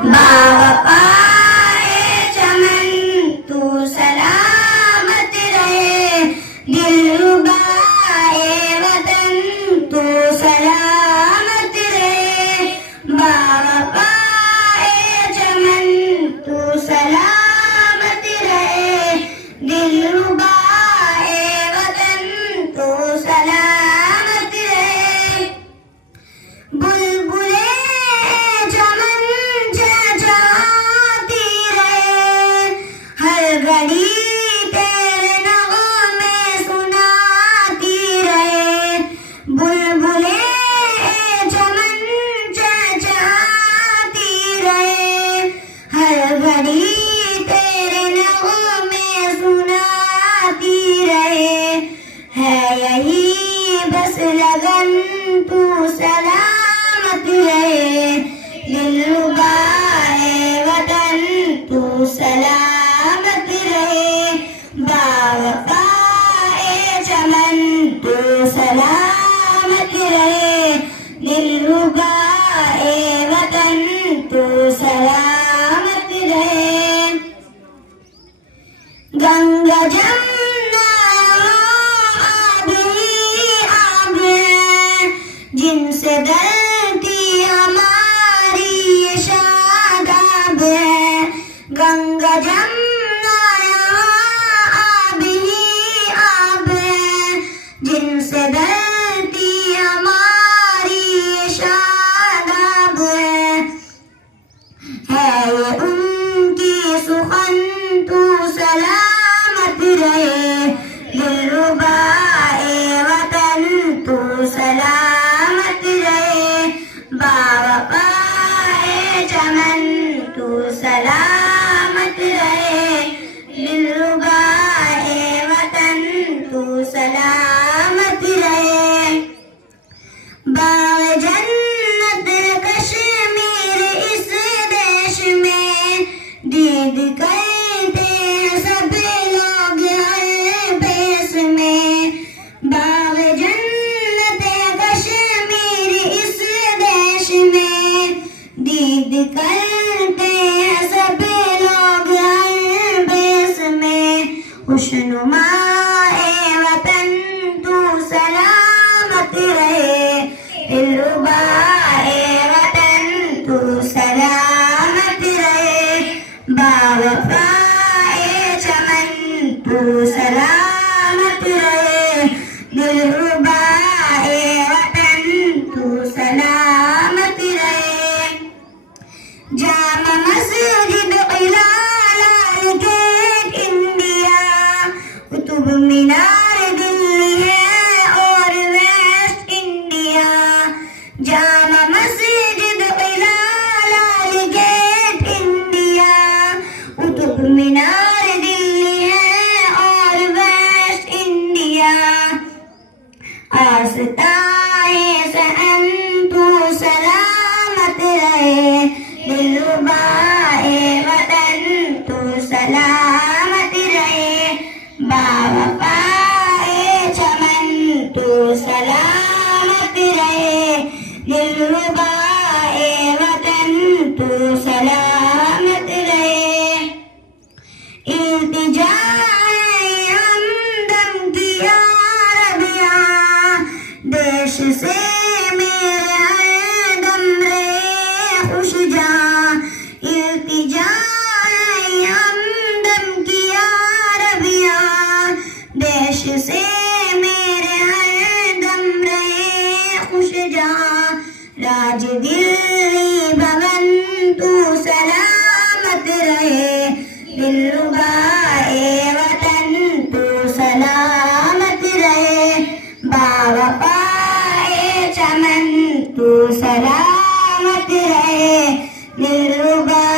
बावफाए चमन तू सलामत रहे, दिलरुबाए वतन तू सलामत रहे। बावफाए चमन तू सलामत रहे, दिलरुबाए वतन तू सलामत रहे। बुलबुले चमन चहचहाती रहे, हर घड़ी तेरे नगमे सुनाती रहे। बुलबुले चमन चहचहाती रहे, हर घड़ी तेरे नगमे सुनाती रहे। है यही बस लगन तू सलामत रहे, दिलरुबाए वतन तू सलामत रहे। बावफाए चमन तू सलामत रहे, दिलरुबाए वतन तू सलामत रहे। गंगा जमुना आब ही आब है, जिनसे धरती हमारी ये शादाब है। गंगा जमुना आब ही आब है, जिनसे धरती हमारी ये शादाब है। ये उनकी सुखन तू सलामत रहे, दिलरुबाए वतन तू सलामत रहे। बावफाए चमन तू सलामत रहे, दिलरुबाए वतन तू सलामत रहे। बाग जन्नत कश्मीर इस देश में, दीद करते हैं सब लोग हर भेष में। बाग जन्नत कश्मीर इस देश में, दीद करते हैं सब लोग हर भेष में। खुशनुमाए वतन तू सलामत रहे, दिलरुबाए वतन तू सलामत रहे। बावफाए चमन तू सलामत रहे, दिलरुबाए वतन तू सलामत रहे। जामा मस्जिद क़िला लाल गेट इंडिया, कुतुब मीनार दिल्ली है और वेस्ट इंडिया। जामा मस्जिद क़िला लाल गेट इंडिया, कुतुब मीनार दिल्ली है और वेस्ट इंडिया। आस्ताए सहन तू सलामत रहे, दिलरुबाए वतन तू सलामत रहे। बावफाए चमन तू सलामत रहे, दिलरुबाए वतन तू सलामत रहे। इल्तिजा है हमदम की या रबिया, देश से मेरे हरदम रहे खुश जहां। इल्तिजा है हमदम की या रबिया, देश से मेरे हरदम रहे खुश जहां। राज दिल्ली भवन तू सलामत रहे, दिलरुबाए वतन तू सलामत रहे। बावफाए चमन तू सलामत रहे, दिलरुबाए